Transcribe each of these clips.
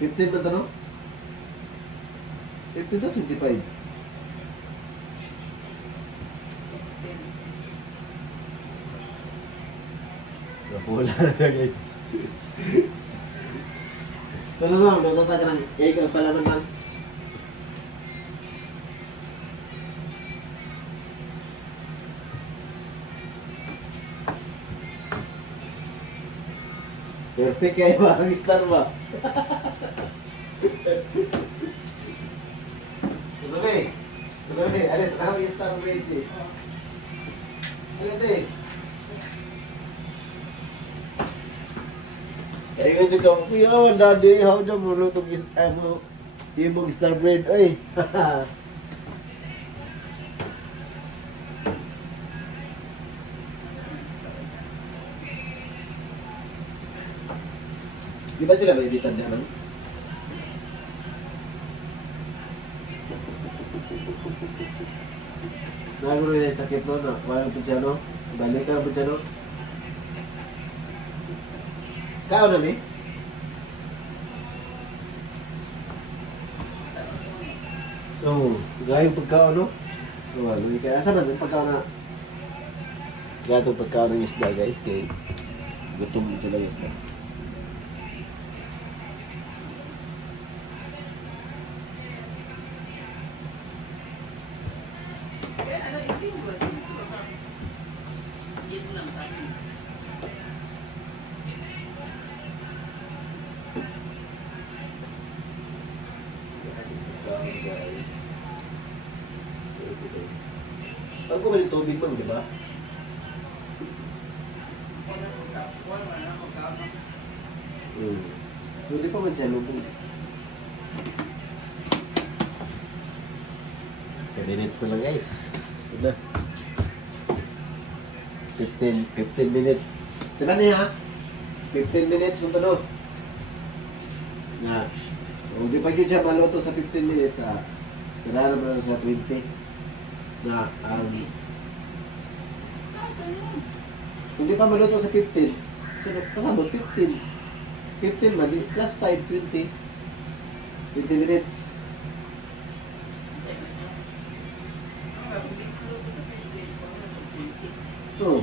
15 ba ito, no? 15 to 25. Napula na siya, guys. Pero ma'am, natata ka ng egg ang palaman, ma'am. Perfect kayo ba ang star ba? Sabi, sabi, alin ang star ready? Alin eh? Ay, kung ka, kuya, daddy, how na mo lutong is, ay mo, imong star bread, ay. Di ba sila ba editan naman? Nagro rin sa sakit no, na parang putyano. Balik ka ng putyano. Kao na ni? Oo, gayong pagkaon no? Oo, lumi ka. Asa Pag kumalit tubig man, di ba? Hmm. Hindi pa man siya lubog. 10 minutes na lang guys. Na. 15, 15 minutes. Diba niya? 15 minutes kung ano. Na. Kung di pa siya maluto sa 15 minutes, ah, kailangan naman sa 20. Na, ang kung di pa maluto sa 15, kaya kasabot 15. 15 man, di- plus 5, 20. 20 minutes. Oo.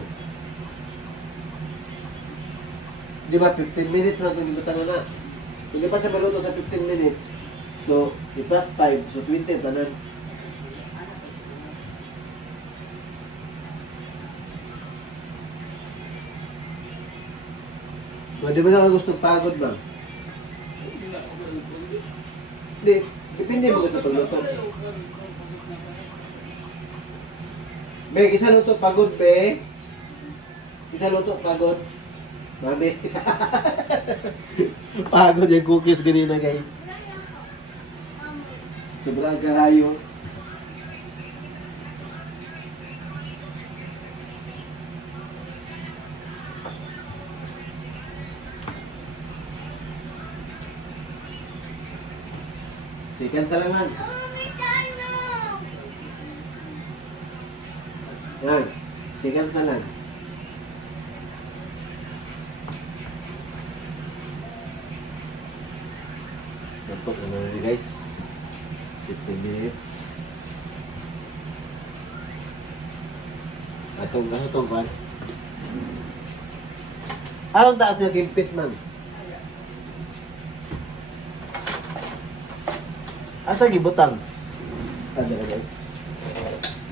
Di ba, 15 minutes na itong ibutangan na. Kung pa sa maluto sa 15 minutes, so, i-plus 5, so 20, tanan. Pero di ba ka gusto pagod ba? Di, depende mo sa pagluto. Be, isa luto pagod, be. Isa luto pagod. Mami. pagod yung cookies kanina, guys. Sobrang kalayo. Seconds na lang, man. Yan. Seconds na lang. Dapat na na guys. 15 minutes. Atong ano itong pan? Anong taas niya kimpit man? Asa gibutang? Na guys?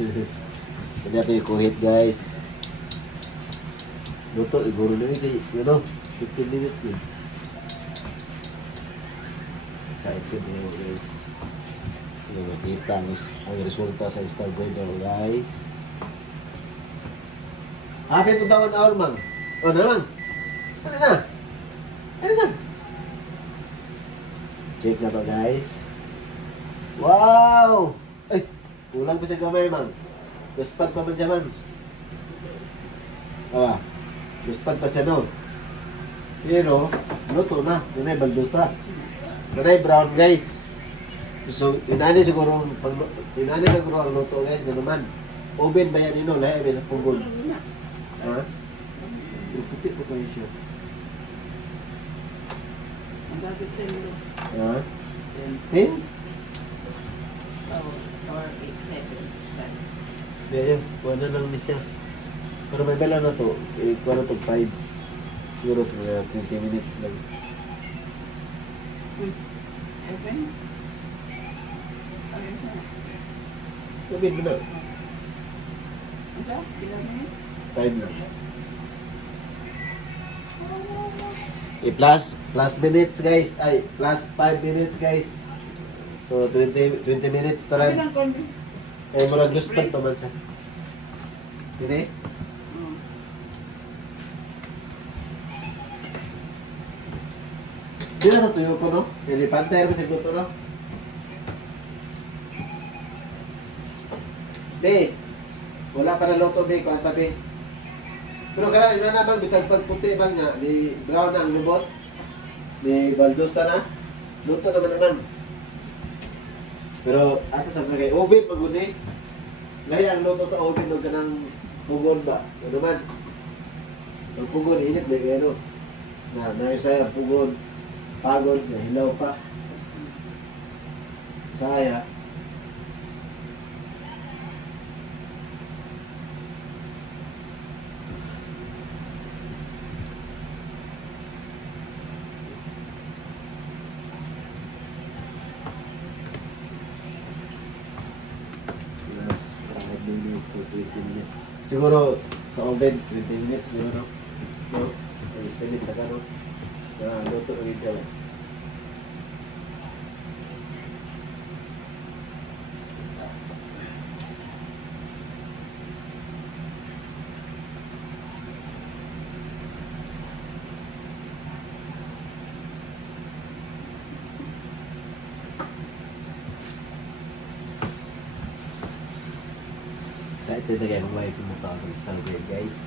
Hindi natin ikuhit guys. Luto, iguro na yun. You know, 15 minutes yun. Excited na guys. So, makita ang, resulta sa Star Breeder guys. Happy to tawon hour man. O, ano naman? Ano na? Ano na? Check na to guys. Wow! Ay, kulang pa sa gamay man. Luspad pa man siya man. Ah, luspad pa siya no. Pero, luto na. Yun ay baldusa. Yun ay brown guys. So, inani siguro, pag, inani na siguro ang luto guys, na naman. Oven ba yan ino? Lahi sa pugod? Ha? Puti po kayo siya. Ha? Ten. 10? Or eight, seven. Bas. Yes, kuha na lang ni siya. Pero may bala na to, eh, kuha na to 5. Siguro mga 20 minutes lang. Hmm. Seven? Ano siya? Sabihin mo minutes? 5 na. Eh, plus, plus minutes guys. Ay, plus 5 minutes guys. So, 20, 20 minutes Ano talan. lang kon? Kaya mo lang juice pa naman siya. Hindi? Hmm. Di na sa tuyo ko, no? Hindi, pantay sa guto, no? Be, wala pa na loto, be, kuha pa, be. Pero kaya, ina naman, bisag pagputi bang nga, ni brown na ang lubot, ni baldosa na, luto naman naman. Pero, ato sa mga kay oven, maguni. Gaya ang luto sa oven, huwag ka ng pugon ba? Ano naman? Ang pugon, init, be, ano? Na, naisaya ang pugon. Pagod, na hilaw pa. Saya. Last 5 minutes or 20 minutes. Siguro sa oven, 20 minutes siguro. No? Estimate sa kano. Na luto ulit siya. Excited na kayo kung may pumunta ako sa Stalgrade, guys.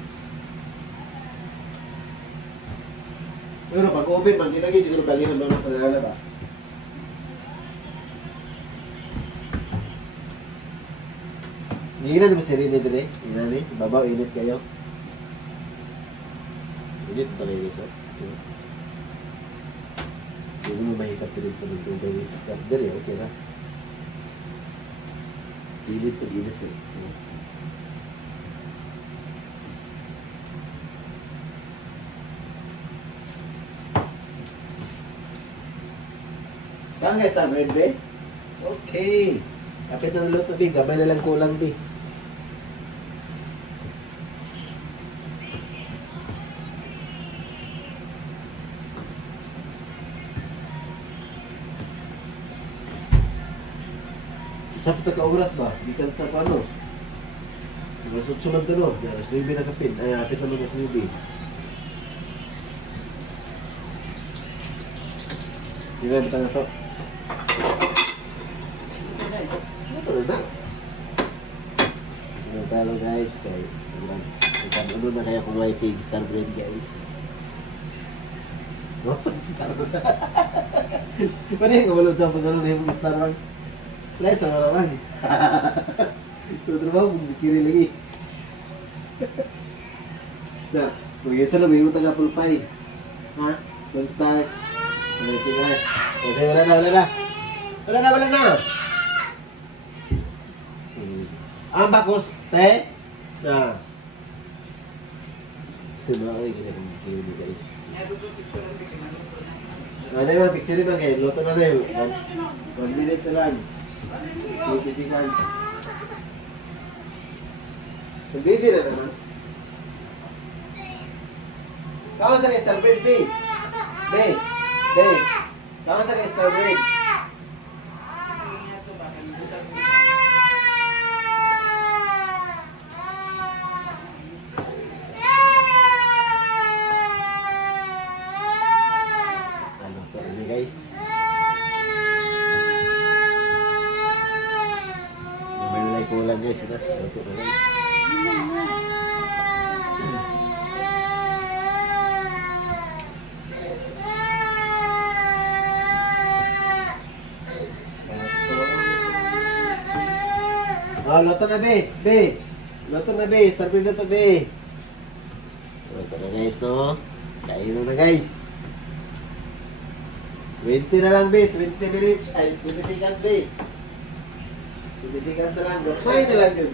Pero pag open man, kita siguro balihan mga panala ba? Hindi na naman si Rene din eh. Hindi na Babaw, init kayo. Init pa rin isa. Hindi mo mahikap rin pa ng. Kapder eh, okay na. Init pa, init pa. Kaya guys, tama rin, be? Okay. Kapit na naluto, be. Gabay na lang kulang, be. Isa pa ka oras ba? Gikan sa paano? Masud sunod ka no? Alas 9 na kapin. Ay, apit naman alas 9. Di ba bitang na to? Ito na na. Ano talo guys? Kay, ano na kaya kung may pig star bread guys. Oh, star bread. Pwede yung kamalod sa pag ano na yung star bread. Nice naman naman. Pero trabaho, magkikiri lagi. na, kung yun siya na, may utang apple pie. Ha? Don't start. Ano sige na. Kasi wala na, wala na. Wala na, wala na. Hmm. Ang bakos, te? Na. Diba, ay, gina kong kiri guys. Ano yung picture ba kayo? Luto na na yun. One minute na lang. 20 seconds. Hindi na naman. Kaon sa Star Bread, B. B. B. Kaon sa Star Bread. Ano to ini guys? May nalay kulang guys. Ito. Luto na guys. Oh, luto na be. Be. Luto na be. Star na to be. Luto na guys no. Kain na guys. 20 na lang, be. 20 minutes. Ay, 20 seconds, be. 20 seconds na lang. Gamay na lang yun.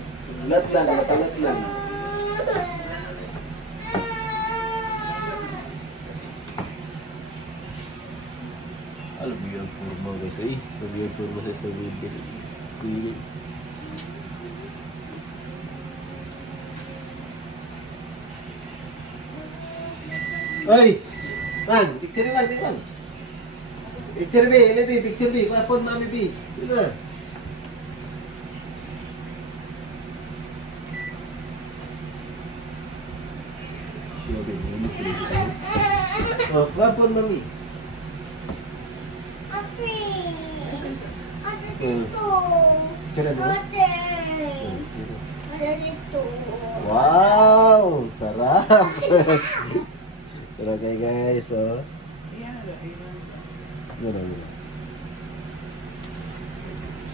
Lat lang, latalat lang. Alam mo yung forma guys, eh. Alam mo yung forma sa kasi. Guys. Oy! Man, picture ba? Ito bang? Picture B, LB, picture B. Kapon mami B. Ito na. Oh, kapon mami. Tira mo? Wow! Sarap! Pero kay guys, oh. Ano, ano.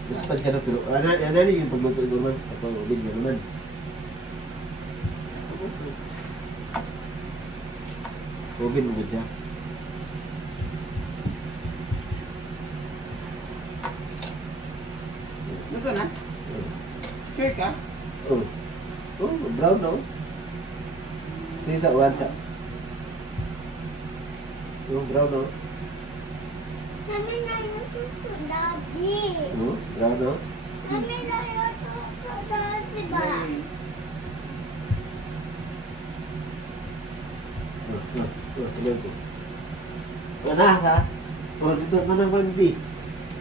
Gusto pa siya na pero, ano, ano, yung pagluto ko naman sa pang-ubig na naman. Ubin mo ba siya? Sa uwan siya. Oh, brown na oh. Oh, brown na oh. Ayun. Oh, oh, oh, tingnan ko. Mana ha? Oh, dito mana man B.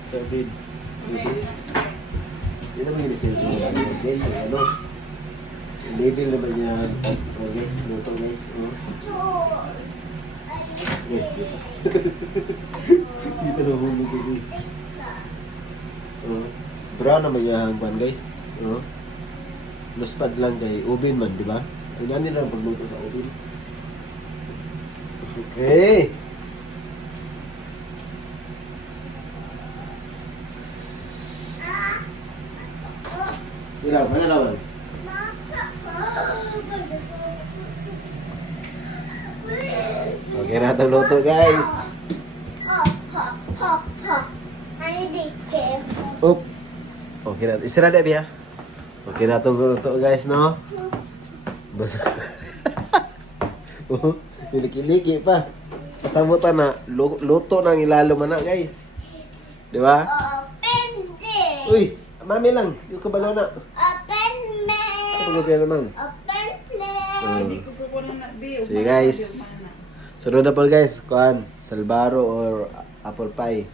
Sabi. May- Hindi naman yung reserve mo. Ano, ano. Label naman yan. Oh, guys, luto guys. Oh. Eh, dito na hulog kasi. Oh. Brown naman yung hangpan guys. Oh. Luspad lang kay Ubin man, di ba? Tingnan nila pagluto sa Ubin. Okay. Mira, naman? Okay na itong luto guys. Up. Okay na. Isira na biya. Okay na itong luto guys, no? Basta. oh, piliki-liki pa. Pasamutan na. Lu- Luto ng ilalo man na guys. Di ba? Uy, mami lang. Yung kabalo na. Kapag kayo naman. Hindi ko kukunin na. Bi, Sige, guys. Sunod na po guys. Kuan, Salbaro or apple pie.